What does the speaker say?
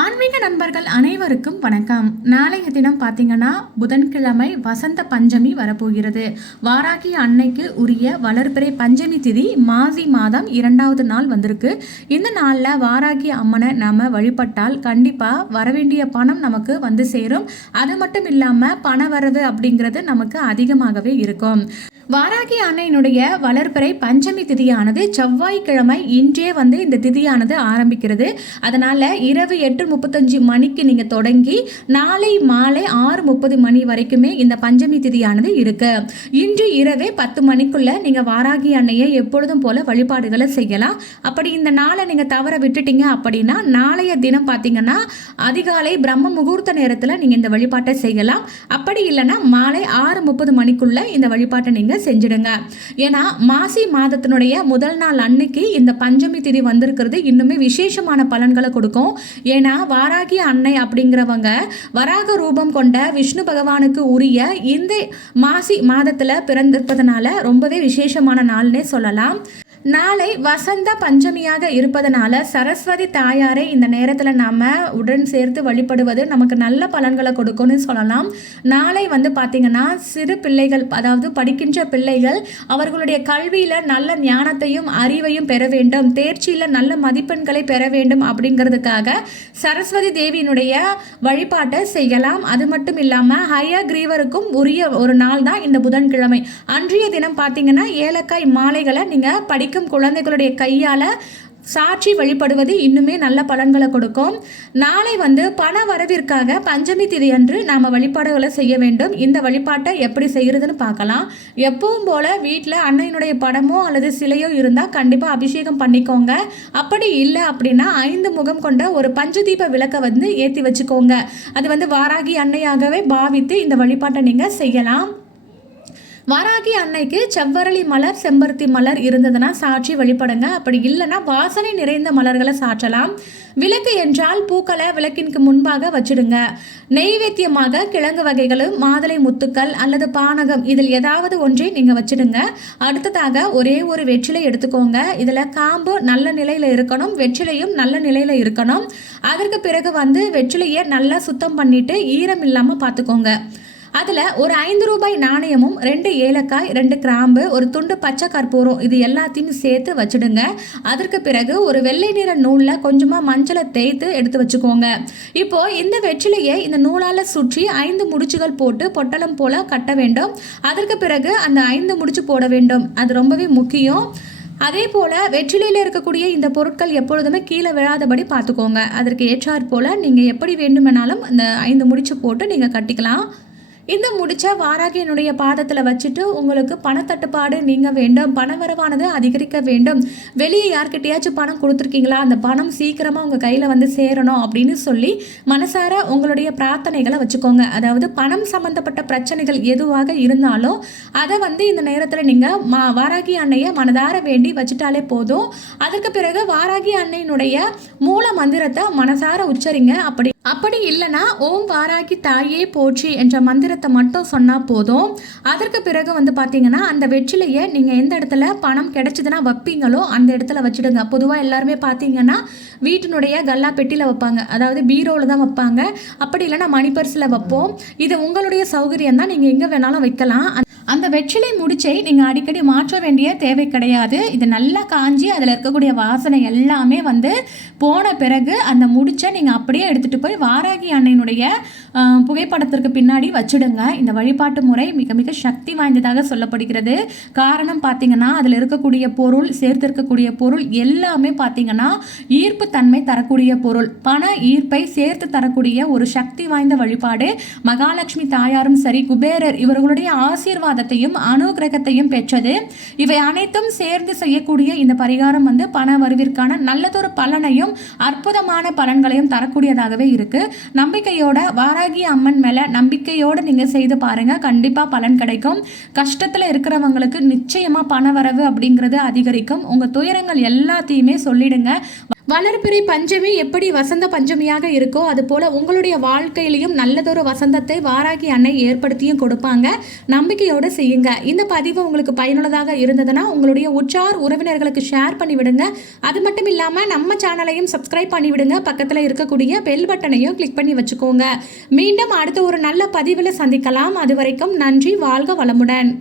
ஆன்மீக நண்பர்கள் அனைவருக்கும் வணக்கம். நாளைய தினம் பார்த்தீங்கன்னா புதன்கிழமை வசந்த பஞ்சமி வரப்போகிறது. வாராகி அன்னைக்கு உரிய வளர்பிறை பஞ்சமி திதி மாசி மாதம் இரண்டாவது நாள் வந்திருக்கு. இந்த நாளில் வாராகி அம்மனை நம்ம வழிபட்டால் கண்டிப்பாக வரவேண்டிய பணம் நமக்கு வந்து சேரும். அது மட்டும் இல்லாமல் பண வரவு அப்படிங்கிறது நமக்கு அதிகமாகவே இருக்கும். வாராகி அன்னையினுடைய வளர்ப்பறை பஞ்சமி திதியானது செவ்வாய்க்கிழமை இன்றே வந்து இந்த திதியானது ஆரம்பிக்கிறது. அதனால இரவு எட்டு முப்பத்தஞ்சு மணிக்கு நீங்க தொடங்கி நாளை மாலை ஆறு முப்பது மணி வரைக்குமே இந்த பஞ்சமி திதியானது இருக்கு. இன்று இரவே பத்து மணிக்குள்ள நீங்க வாராகி அன்னையை எப்பொழுதும் போல வழிபாடுகளை செய்யலாம். அப்படி இந்த நாளை நீங்க தவற விட்டுட்டீங்க அப்படின்னா நாளைய தினம் பார்த்தீங்கன்னா அதிகாலை பிரம்ம முகூர்த்த நேரத்தில் நீங்க இந்த வழிபாட்டை செய்யலாம். அப்படி இல்லைன்னா மாலை ஆறு முப்பது மணிக்குள்ள இந்த வழிபாட்டை நீங்க செஞ்சிடுங்க. ஏன்னா மாசி மாதத்தினுடைய முதல் நாள் அன்னைக்கு இந்த பஞ்சமி திதி வந்திருக்கிறது இன்னுமே விசேஷமான பலன்களை கொடுக்கும். ஏன்னா வாராகி அன்னை அப்படிங்கிறவங்க வராக ரூபம் கொண்ட விஷ்ணு பகவானுக்கு உரிய இந்த மாசி மாதத்தில் பிறந்திருப்பதனால ரொம்பவே விசேஷமான நாள்னே சொல்லலாம். நாளை வசந்த பஞ்சமியாக இருப்பதனால சரஸ்வதி தாயாரை இந்த நேரத்தில் நாம் உடன் சேர்த்து வழிபடுவது நமக்கு நல்ல பலன்களை கொடுக்கும்னு சொல்லலாம். நாளை வந்து பார்த்திங்கன்னா சிறு பிள்ளைகள் அதாவது படிக்கின்ற பிள்ளைகள் அவர்களுடைய கல்வியில் நல்ல ஞானத்தையும் அறிவையும் பெற வேண்டும். தேர்ச்சியில் நல்ல மதிப்பெண்களை பெற வேண்டும் அப்படிங்கிறதுக்காக சரஸ்வதி தேவியினுடைய வழிபாட்டை செய்யலாம். அது மட்டும் இல்லாமல் ஹையா கிரீவருக்கும் உரிய ஒரு நாள் தான் இந்த புதன்கிழமை. அன்றைய தினம் பார்த்தீங்கன்னா ஏலக்காய் மாலைகளை நீங்கள் படி வரைக்கும் குழந்தைகளுடைய கையால் சாட்சி வழிபடுவது இன்னுமே நல்ல பலன்களை கொடுக்கும். நாளை வந்து பண வரவிற்காக பஞ்சமி திதி அன்று நாம் வழிபாடுகளை செய்ய வேண்டும். இந்த வழிபாட்டை எப்படி செய்கிறதுன்னு பார்க்கலாம். எப்பவும் போல் வீட்டில் அன்னையினுடைய படமோ அல்லது சிலையோ இருந்தால் கண்டிப்பாக அபிஷேகம் பண்ணிக்கோங்க. அப்படி இல்லை அப்படின்னா ஐந்து முகம் கொண்ட ஒரு பஞ்சதீப விளக்கை வந்து ஏற்றி வச்சுக்கோங்க. அது வந்து வாராகி அன்னையாகவே பாவித்து இந்த வழிபாட்டை நீங்கள் செய்யலாம். வாராகி அன்னைக்கு செவ்வரளி மலர் செம்பருத்தி மலர் இருந்ததுன்னா சாட்சி வழிபடுங்க அப்படி இல்லைன்னா வாசனை நிறைந்த மலர்களை சாற்றலாம். விளக்கு என்றால் பூக்களை விளக்கிற்கு முன்பாக வச்சிடுங்க. நெய்வேத்தியமாக கிழங்கு வகைகளும் மாதுளை முத்துக்கள் அல்லது பானகம் இதில் ஏதாவது ஒன்றை நீங்கள் வச்சிடுங்க. அடுத்ததாக ஒரே ஒரு வெற்றிலை எடுத்துக்கோங்க. இதில் காம்பு நல்ல நிலையில் இருக்கணும் வெற்றிலையும் நல்ல நிலையில் இருக்கணும். அதற்கு பிறகு வந்து வெற்றிலையை நல்லா சுத்தம் பண்ணிட்டு ஈரம் இல்லாமல் பார்த்துக்கோங்க. அதில் ஒரு ஐந்து ரூபாய் நாணயமும் ரெண்டு ஏலக்காய் ரெண்டு கிராம்பு ஒரு துண்டு பச்சை கற்பூரம் இது எல்லாத்தையும் சேர்த்து வச்சுடுங்க. அதற்கு பிறகு ஒரு வெள்ளை நிற நூலில் கொஞ்சமாக மஞ்சளை தேய்த்து எடுத்து வச்சுக்கோங்க. இப்போ இந்த வெற்றிலையை இந்த நூலால் சுற்றி ஐந்து முடிச்சுகள் போட்டு பொட்டலம் போல கட்ட வேண்டும். அதற்கு பிறகு அந்த ஐந்து முடிச்சு போட வேண்டும். அது ரொம்பவே முக்கியம். அதே போல் வெற்றிலையில் இருக்கக்கூடிய இந்த பொருட்கள் எப்பொழுதுமே கீழே விழாதபடி பார்த்துக்கோங்க. அதற்கு ஏற்றாற் போல் நீங்கள் எப்படி வேண்டுமானாலும் இந்த ஐந்து முடிச்சு போட்டு நீங்கள் கட்டிக்கலாம். இந்த முடிச்ச வாராகியனுடைய பாதத்தில் வச்சுட்டு உங்களுக்கு பணத்தட்டுப்பாடு நீங்க வேண்டும். பணவரவானது அதிகரிக்க வேண்டும். வெளியே யார்கிட்டயாச்சும் பணம் கொடுத்துருக்கீங்களா? அந்த பணம் சீக்கிரமாக உங்கள் கையில் வந்து சேரணும் அப்படின்னு சொல்லி மனசார உங்களுடைய பிரார்த்தனைகளை வச்சுக்கோங்க. அதாவது பணம் சம்மந்தப்பட்ட பிரச்சனைகள் எதுவாக இருந்தாலும் அதை வந்து இந்த நேரத்தில் நீங்கள் மா வாராகி அன்னையை மனதார வேண்டி வச்சுட்டாலே போதும். அதற்கு பிறகு வாராகி அன்னையினுடைய மூல மந்திரத்தை மனசார உச்சரிங்க. அப்படி அப்படி இல்லைன்னா ஓம் வாராகி தாயே போற்றி என்ற மந்திரத்தை மட்டும் சொன்னால் போதும். அதற்கு பிறகு வந்து பார்த்தீங்கன்னா அந்த வெற்றிலையை நீங்கள் எந்த இடத்துல பணம் கிடைச்சதுன்னா வைப்பீங்களோ அந்த இடத்துல வச்சுடுங்க. பொதுவாக எல்லாருமே பார்த்தீங்கன்னா வீட்டினுடைய கல்லா பெட்டியில் வைப்பாங்க. அதாவது பீரோவில் தான் வைப்பாங்க. அப்படி இல்லைன்னா மணி பர்ஸில் வைப்போம். இது உங்களுடைய சௌகரியம் தான். நீங்கள் எங்கே வேணாலும் வைக்கலாம். அந்த வெற்றிலை முடிச்சை நீங்கள் அடிக்கடி மாற்ற வேண்டிய தேவை கிடையாது. இது நல்லா காஞ்சி அதில் இருக்கக்கூடிய வாசனை எல்லாமே வந்து போன பிறகு அந்த முடிச்சை நீங்கள் அப்படியே எடுத்துகிட்டு போய் வாராகி அன்னையினுடைய புகைப்படத்திற்கு பின்னாடி வச்சுடுங்க. இந்த வழிபாட்டு முறை மிக மிக சக்தி வாய்ந்ததாக சொல்லப்படுகிறது. காரணம் பார்த்தீங்கன்னா அதில் இருக்கக்கூடிய பொருள் சேர்த்திருக்கக்கூடிய பொருள் எல்லாமே பார்த்தீங்கன்னா ஈர்ப்பு தன்மை தரக்கூடிய பொருள். பண ஈர்ப்பை சேர்த்து தரக்கூடிய ஒரு சக்தி வாய்ந்த வழிபாடு. மகாலட்சுமி தாயாரும் சரி குபேரர் இவர்களுடைய ஆசீர்வாதத்தையும் அனுகிரகத்தையும் பெற்றது. இவை அனைத்தும் சேர்ந்து செய்யக்கூடிய இந்த பரிகாரம் வந்து பண வருவிற்கான நல்லதொரு பலனையும் அற்புதமான பலன்களையும் தரக்கூடியதாகவே இருக்கு. நம்பிக்கையோட வாராகி அம்மன் மேல நம்பிக்கையோட நீங்க செய்து பாருங்க. கண்டிப்பா பலன் கிடைக்கும். கஷ்டத்துல இருக்கிறவங்களுக்கு நிச்சயமா பண வரவு அப்படிங்கிறது அதிகரிக்கும். உங்க துயரங்கள் எல்லாத்தையுமே சொல்லிடுங்க. வளர்பிறை பஞ்சமி எப்படி வசந்த பஞ்சமியாக இருக்கோ அது போல் உங்களுடைய வாழ்க்கையிலையும் நல்லதொரு வசந்தத்தை வாராகி அன்னை ஏற்படுத்தியும் கொடுப்பாங்க. நம்பிக்கையோடு செய்யுங்க. இந்த பதிவு உங்களுக்கு பயனுள்ளதாக இருந்ததுன்னா உங்களுடைய உற்றார் உறவினர்களுக்கு ஷேர் பண்ணிவிடுங்க. அது மட்டும் இல்லாமல் நம்ம சேனலையும் சப்ஸ்கிரைப் பண்ணிவிடுங்க. பக்கத்தில் இருக்கக்கூடிய பெல் பட்டனையும் கிளிக் பண்ணி வச்சுக்கோங்க. மீண்டும் அடுத்த ஒரு நல்ல பதிவில் சந்திக்கலாம். அது வரைக்கும் நன்றி வாழ்க வளமுடன்.